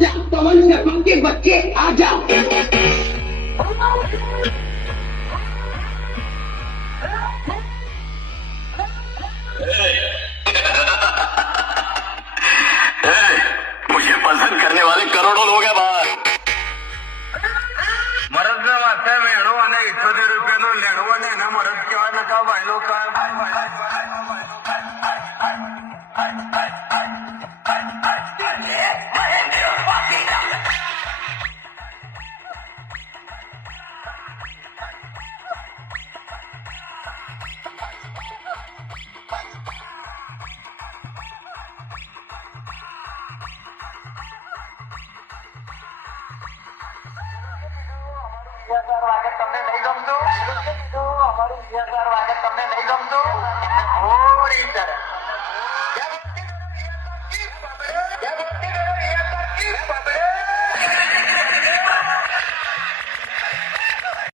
जा पवन शर्मा के बच्चे आ जाओ। मुझे पसंद करने वाले करोड़ों लोग हैं बाहर। મરદ ના માથે મેળો અને 78 રૂપિયાનો લેણો અને એના મરદ કેવા નકા ભાઈલો વાગે તમને નહીં ગમતું અમારું 20 વાગે તમને નહીં ગમતું.